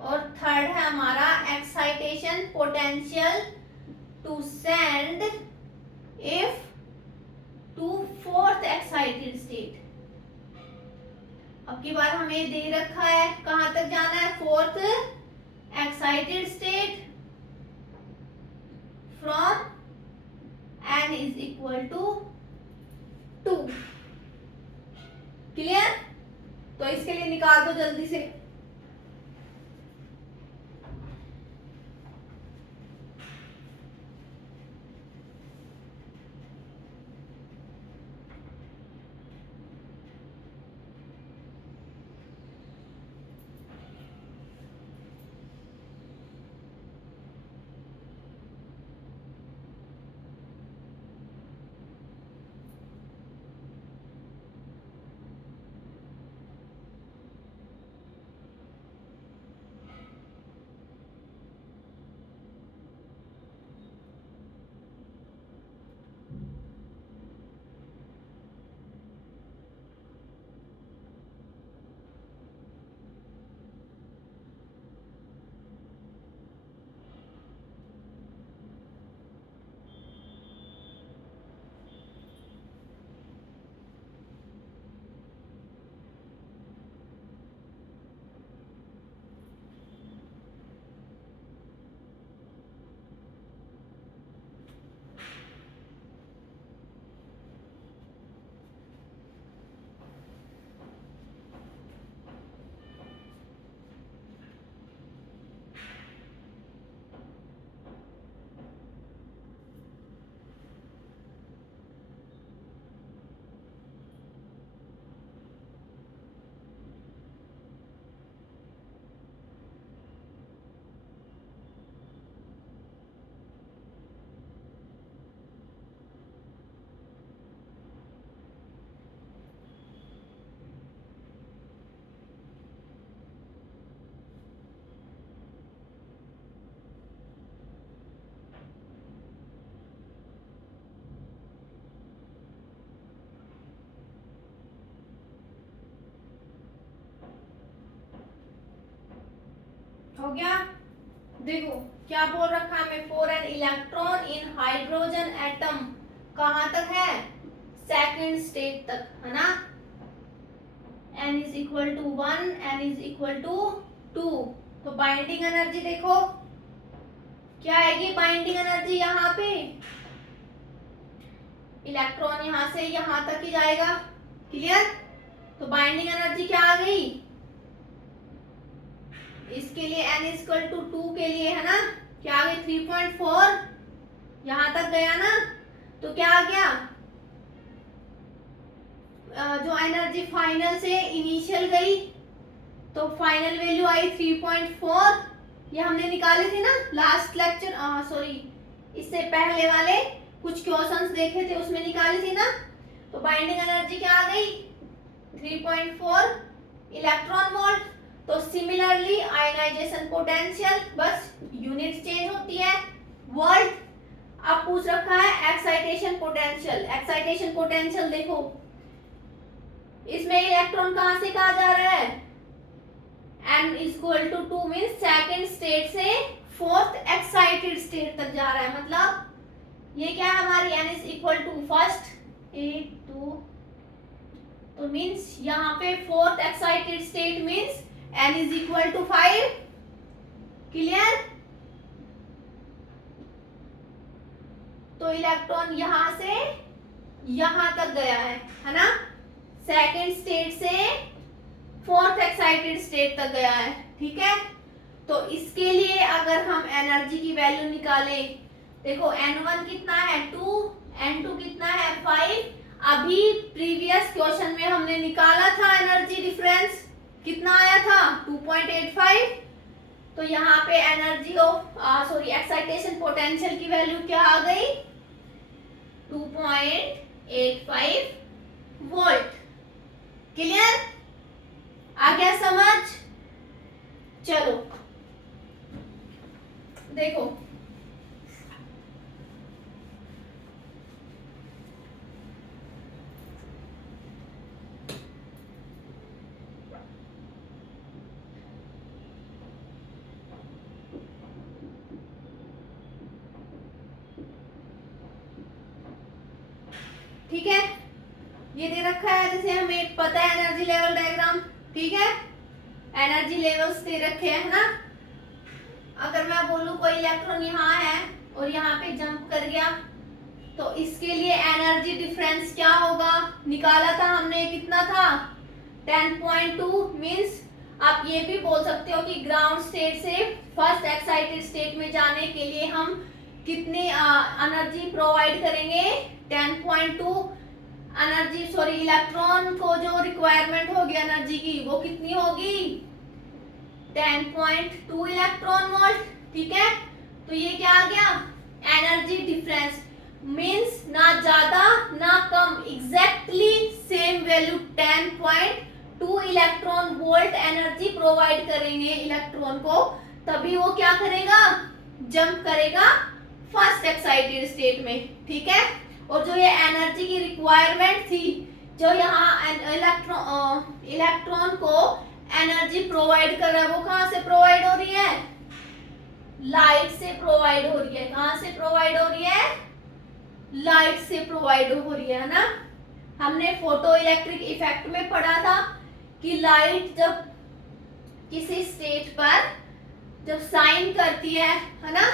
और थर्ड है हमारा excitation potential to send if to fourth excited state. अब की बार हमें दे रखा है कहां तक जाना है, fourth excited state from n is equal to 2। Clear, तो इसके लिए निकाल दो जल्दी से। हो गया। देखो क्या बोल रखा है हमें, for an electron in hydrogen atom कहाँ तक है, सेकंड स्टेट तक, है ना। n is equal to 1, n is equal to 2। तो बाइंडिंग एनर्जी देखो क्या आएगी, बाइंडिंग एनर्जी यहाँ पे इलेक्ट्रॉन यहाँ से यहाँ तक ही जाएगा, क्लियर। तो बाइंडिंग एनर्जी क्या आ गई, इसके लिए n इक्वल टू 2 के लिए, है ना, क्या आ गई 3.4, यहां तक गया ना। तो क्या आ गया, जो एनर्जी फाइनल से इनिशियल गई तो फाइनल वैल्यू आई 3.4, ये हमने निकाली थी ना लास्ट लेक्चर, सॉरी इससे पहले वाले कुछ क्वेश्चंस देखे थे उसमें निकाली थी ना। तो बाइंडिंग एनर्जी क्या आ गई 3.4 इलेक्ट्रॉन वोल्ट। तो सिमिलरली आयनाइजेशन पोटेंशियल, बस यूनिट चेंज होती है, वोल्ट। अब पूछ रखा है एक्साइटेशन पोटेंशियल। एक्साइटेशन पोटेंशियल देखो, इसमें इलेक्ट्रॉन कहां से कहा जा रहा है, n equal to 2 mean second state से फोर्थ एक्साइटेड स्टेट तक जा रहा है। मतलब ये क्या है हमारी, n is equal to first 8 2, तो मीन्स यहाँ पे fourth excited state means n is equal to 5, clear. तो इलेक्ट्रॉन यहां से यहां तक गया है ना, सेकेंड स्टेट से फोर्थ एक्साइटेड स्टेट तक गया है, ठीक है। तो इसके लिए अगर हम एनर्जी की वैल्यू निकालें, देखो n1 कितना है 2, n2 कितना है 5। अभी प्रीवियस क्वेश्चन में हमने निकाला था एनर्जी डिफरेंस, कितना आया था 2.85। तो यहाँ पे energy of sorry excitation potential की वैल्यू क्या आ गई 2.85 वोल्ट, क्लियर। आ गया समझ, चलो देखो ठीक है, ये दे रखा है, जैसे हमें पता है एनर्जी लेवल डायग्राम, ठीक है, एनर्जी लेवल्स दे रखे हैं ना। अगर मैं बोलूं कोई इलेक्ट्रॉन यहाँ है और यहाँ पे जंप कर गया, तो इसके लिए एनर्जी डिफरेंस क्या होगा, निकाला था हमने, कितना था 10.2। मींस आप ये भी बोल सकते हो कि ग्राउंड स्टेट से फर्स्ट एक्साइटेड स्टेट में जाने के लिए हम कितनी एनर्जी प्रोवाइड करेंगे 10.2 एनर्जी, सॉरी इलेक्ट्रॉन को जो रिक्वायरमेंट होगी एनर्जी की वो कितनी होगी 10.2 इलेक्ट्रॉन वोल्ट, ठीक है। तो ये क्या आ गया एनर्जी डिफरेंस, मींस ना ज्यादा ना कम, exactly same value 10.2 electron volt energy provide करेंगे इलेक्ट्रॉन को, तभी वो क्या करेगा जंप करेगा फर्स्ट एक्साइटेड स्टेट में, ठीक है। और जो ये एनर्जी की रिक्वायरमेंट थी, जो यहाँ इलेक्ट्रॉन को एनर्जी प्रोवाइड कर रहा है, वो कहाँ से प्रोवाइड हो रही है, लाइट से प्रोवाइड हो रही है। कहाँ से प्रोवाइड हो रही है, लाइट से प्रोवाइड हो रही है ना। हमने फोटो इलेक्ट्रिक इफेक्ट में पढ़ा था कि लाइट जब किसी स्टेट पर जब साइन करती है ना,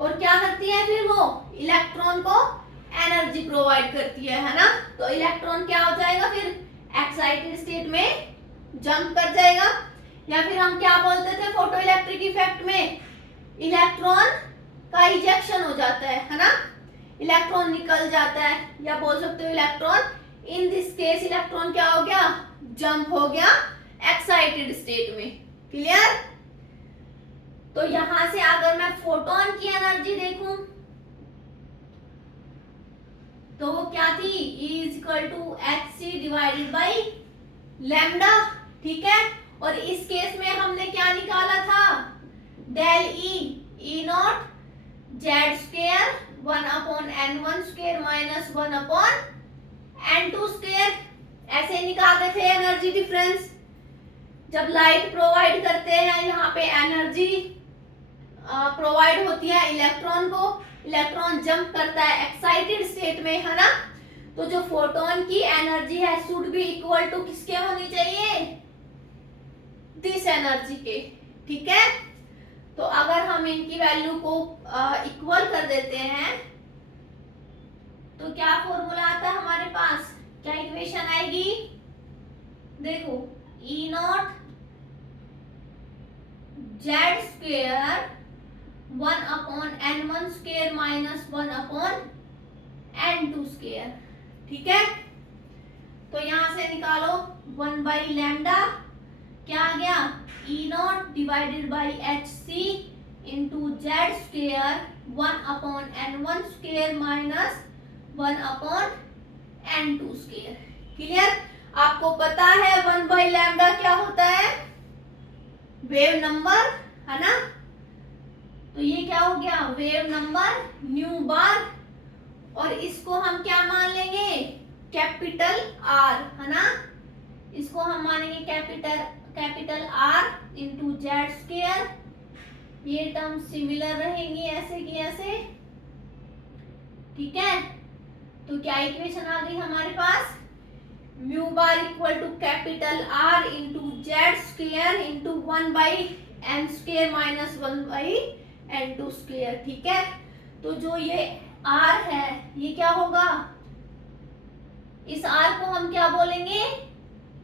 और क्या करती है फिर वो इलेक्ट्रॉन को एनर्जी प्रोवाइड करती है ना। तो इलेक्ट्रॉन क्या हो जाएगा फिर एक्साइटेड स्टेट में जंप कर जाएगा, या फिर हम क्या बोलते थे फोटो इलेक्ट्रिक इफेक्ट में, इलेक्ट्रॉन का इजेक्शन हो जाता है ना, इलेक्ट्रॉन निकल जाता है, या बोल सकते हो electron in this case electron क्या हो गया जंप हो गया एक्साइटेड स्टेट में, क्लियर। तो यहां से अगर मैं फोटोन की एनर्जी देखूं तो वो क्या थी E equal to hc divided by lambda, ठीक है। और इस केस में हमने क्या निकाला था del E naught Z square 1/n1 square minus 1/n2 square, ऐसे निकालते थे एनर्जी डिफरेंस। जब लाइट प्रोवाइड करते हैं, यहाँ पे एनर्जी प्रोवाइड होती है इलेक्ट्रॉन को, इलेक्ट्रॉन जंप करता है एक्साइटेड स्टेट में, है ना। तो जो फोटोन की एनर्जी है शुड बी इक्वल टू किसके होनी चाहिए, दिस एनर्जी के, ठीक है। तो अगर हम इनकी वैल्यू को इक्वल कर देते हैं तो क्या फॉर्मूला आता है हमारे पास, क्या इक्वेशन आएगी, देखो E naught Z square 1/n1 square minus 1/n2 square, ठीक है। तो यहां से निकालो 1/λ, क्या आ गया, E naught divided by H C into Z square 1/n1 square minus 1/n2 square. Clear. आपको पता है 1/λ क्या होता है, वेव नंबर, है ना। तो ये क्या हो गया, वेव नंबर न्यू बार, और इसको हम क्या मान लेंगे, कैपिटल आर, है ना। इसको हम मानेंगे capital R into Z square. ये टर्म सिमिलर रहेंगी ऐसे की ऐसे, ठीक है। तो क्या इक्वेशन आ गई हमारे पास, mu bar equal to capital R into Z square into 1/n square minus 1/n2 square, ठीक है। तो जो ये आर है ये क्या होगा, इस आर को हम क्या बोलेंगे,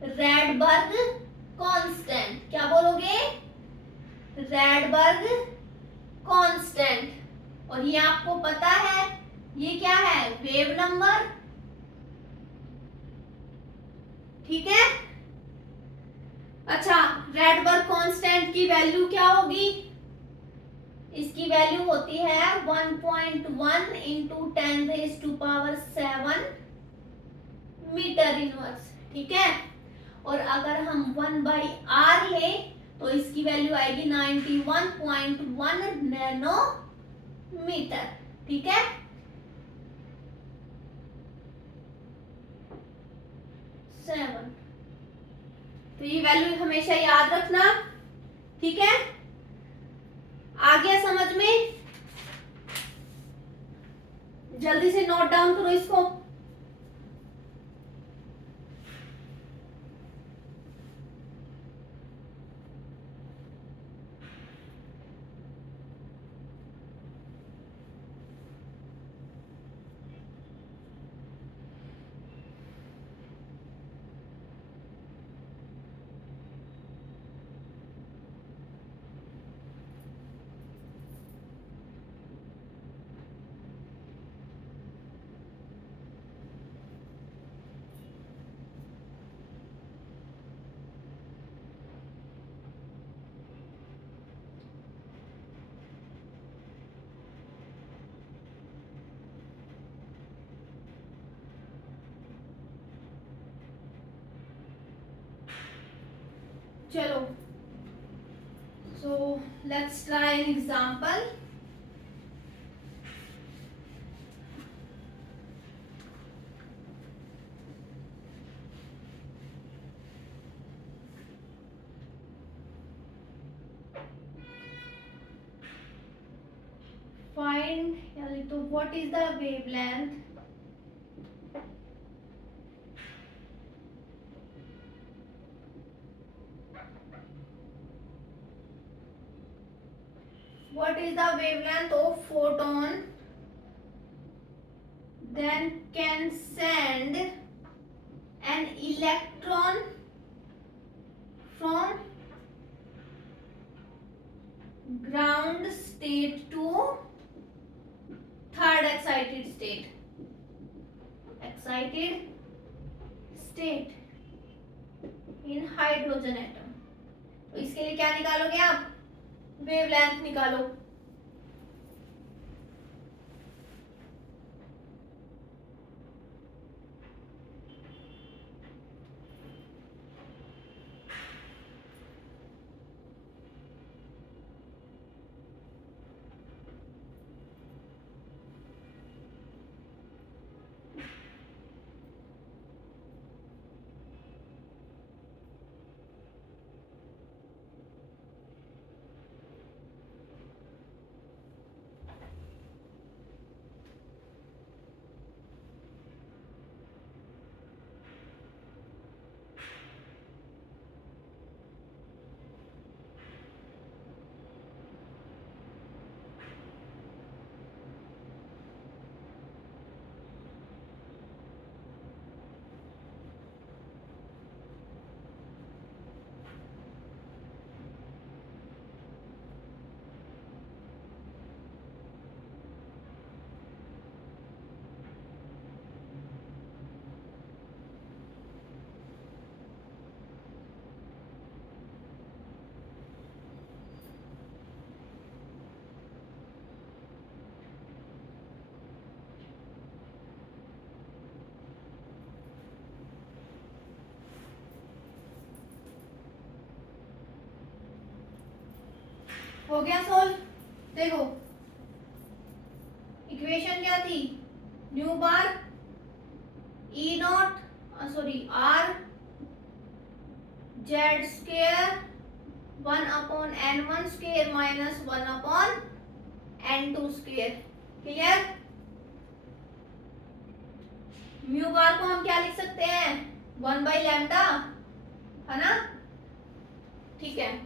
रैडबर्ग कांस्टेंट, क्या बोलोगे, रैडबर्ग कांस्टेंट। और ये आपको पता है ये क्या है, वेव नंबर, ठीक है। अच्छा, रैडबर्ग कांस्टेंट की वैल्यू क्या होगी, इसकी वैल्यू होती है 1.1 इंटू 10⁻⁷ मीटर इनवर्स, ठीक है। और अगर हम 1/r ले तो इसकी वैल्यू आएगी 91.1 नैनोमीटर, ठीक है। तो ये वैल्यू हमेशा याद रखना, ठीक है। आ गया समझ में, जल्दी से नोट डाउन करो इसको। चलो, so let's try an example. Find, तो what is the wavelength of photon then can send an electron from ground state to third excited state in hydrogen atom। तो इसके लिए क्या निकालोगे आप, वेवलेंथ निकालो। हो गया सोल्व। देखो इक्वेशन क्या थी, new bar E not sorry R Z square 1/n1 square minus 1/n2 square. Clear. Mu bar को हम क्या लिख सकते हैं, 1/लैम्डा, है ना। ठीक है,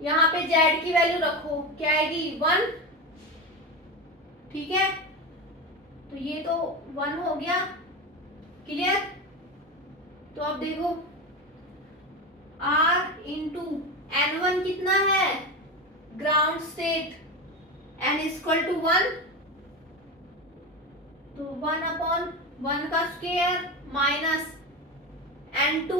यहाँ पे जेड की वैल्यू रखो, क्या आएगी 1। ठीक है, तो ये तो 1 हो गया। क्लियर। तो अब देखो R इंटू N1 कितना है, ground state, N equal to 1, तो 1/1 का square minus N2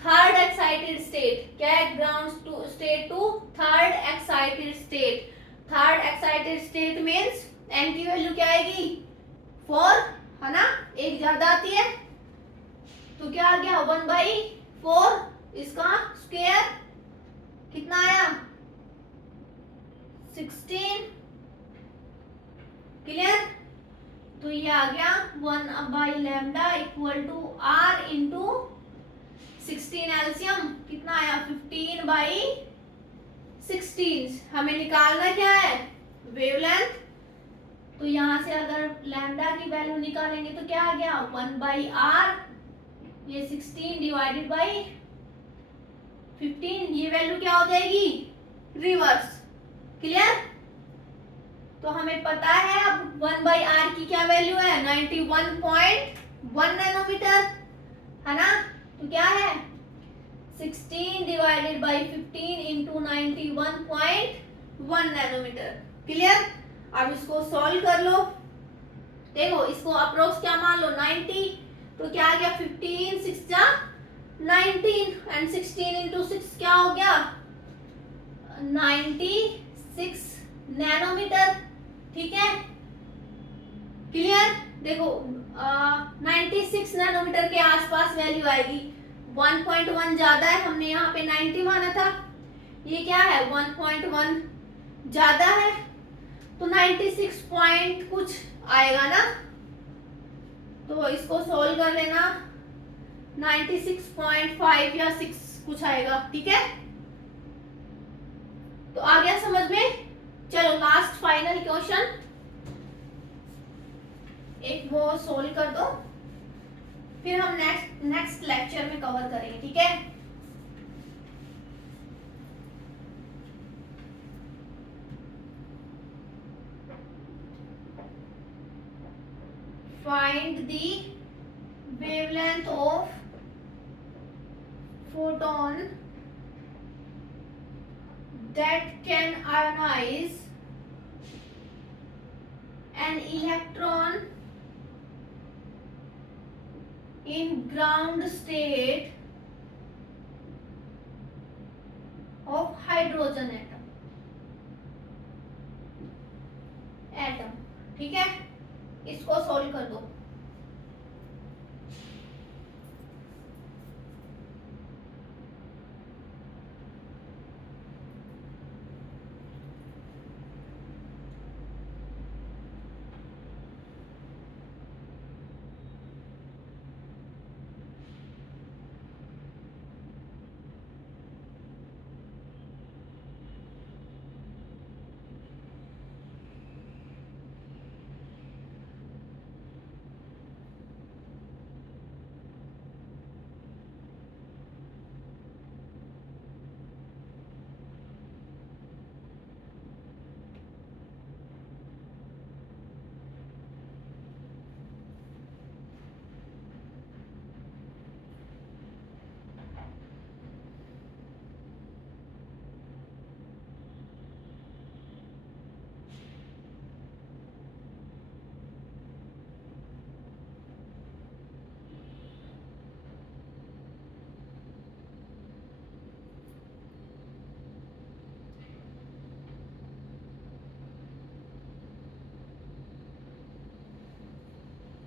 third excited state, क्या है, ground state to third excited state. Third excited state means N की वैल्यू क्या आएगी 4, है ना, एक ज्यादा आती है, तो क्या आ गया 1/4, इसका स्क्वायर कितना आया 16। क्लियर। तो ये आ गया 1/लैम्डा equal to R into 16 LCM कितना आया 15/16। हमें निकालना क्या है, वेवलेंथ। तो यहां से अगर लैम्डा की वैल्यू निकालेंगे तो क्या आ गया 1/R, ये 16 डिवाइडेड बाई 15, ये वैल्यू क्या हो जाएगी रिवर्स। क्लियर। तो हमें पता है अब 1/R की क्या वैल्यू है 91.1 नैनोमीटर, है ना। तो क्या है 16 divided by 15 into 91.1 nanometer. Clear. अब इसको सॉल्व कर लो। देखो इसको अप्रोक्स क्या मान लो 90, तो क्या आ गया 15 6 जा 19 एंड 16 इंटू 6 क्या हो गया 96 नैनोमीटर। ठीक है। क्लियर। देखो 96 नैनोमीटर के आसपास वैल्यू आएगी, 1.1 ज्यादा है, हमने यहाँ पे 90 माना था, ये क्या है 1.1 ज्यादा है, तो 96 पॉइंट कुछ आएगा ना। तो इसको सोल्व कर लेना, 96.5 या 6 कुछ आएगा। ठीक है, तो आ गया समझ में। चलो लास्ट फाइनल क्वेश्चन, एक वो सोल्व कर दो, फिर हम नेक्स्ट लेक्चर में कवर करेंगे। ठीक है। Find the wavelength of photon that can ionize an electron in ground state of hydrogen atom। ठीक है, इसको सॉल्व कर दो।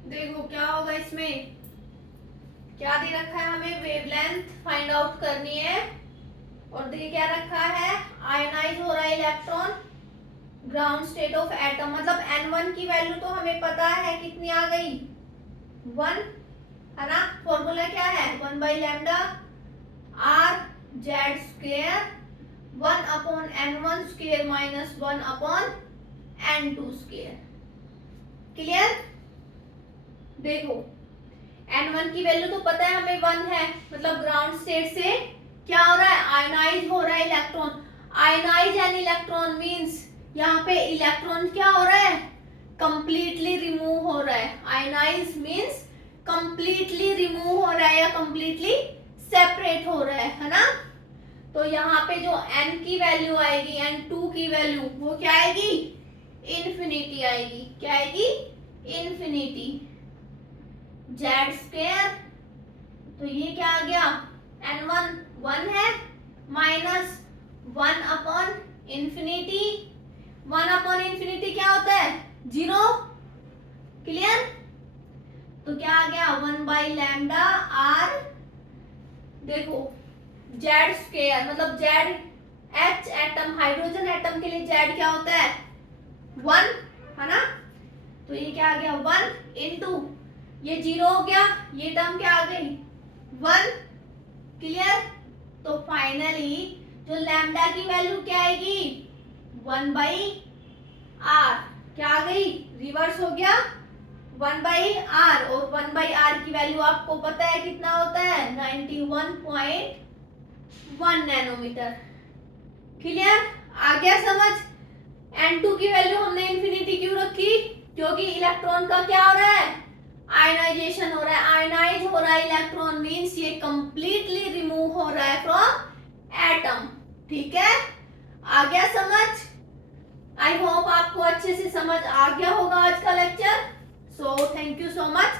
देखो क्या होगा इसमें, क्या दे रखा है हमें, वेवलेंथ फाइंड आउट करनी है और ये क्या रखा है, आयोनाइज हो रहा है electron, ground state of atom. मतलब N1 की वैल्यू तो हमें पता है कितनी आ गई, 1 है ना। फॉर्मूला क्या है, 1 by lambda are Z square 1 upon N1 square minus 1 upon N2 square. Clear. देखो N1 की वैल्यू तो पता है हमें 1 है, मतलब ग्राउंड स्टेट से क्या हो रहा है, आयोनाइज हो रहा है electron. Ionize an electron means यहाँ पे इलेक्ट्रॉन क्या हो रहा है, कंप्लीटली रिमूव हो रहा है। आयोनाइज मींस कंप्लीटली रिमूव हो रहा है या कंप्लीटली सेपरेट हो रहा है ना। तो यहाँ पे जो N की वैल्यू आएगी, N2 की वैल्यू वो क्या आएगी, इन्फिनिटी आएगी। क्या आएगी, इन्फिनिटी। जेड स्क्वेयर, तो ये क्या आ गया, N1 1 है minus 1 upon infinity. 1 upon infinity क्या होता है, 0। क्लियर। तो क्या आ गया, 1 बाई लैम्डा आर। देखो जेड स्क्वेयर मतलब Z H atom, hydrogen atom के लिए जेड क्या होता है, 1 है ना। तो ये क्या आ गया, 1 इंटू ये 0 हो गया, ये टर्म क्या आ गई, 1। क्लियर। तो फाइनली जो लैम्डा की वैल्यू क्या आएगी, 1 बाई आर। क्या आ गई, रिवर्स हो गया, 1 बाई आर। और 1 बाई आर की वैल्यू आपको पता है कितना होता है, 91.1 नैनोमीटर। क्लियर, आ गया समझ। N2 की वैल्यू हमने इन्फिनिटी क्यों रखी, क्योंकि इलेक्ट्रॉन का क्या हो रहा है, आयनाइजेशन हो रहा है। आयनाइज हो रहा है इलेक्ट्रॉन मींस ये कंप्लीटली रिमूव हो रहा है फ्रॉम एटम। ठीक है, आ गया समझ। आई होप आपको अच्छे से समझ आ गया होगा आज का lecture. So thank you so much.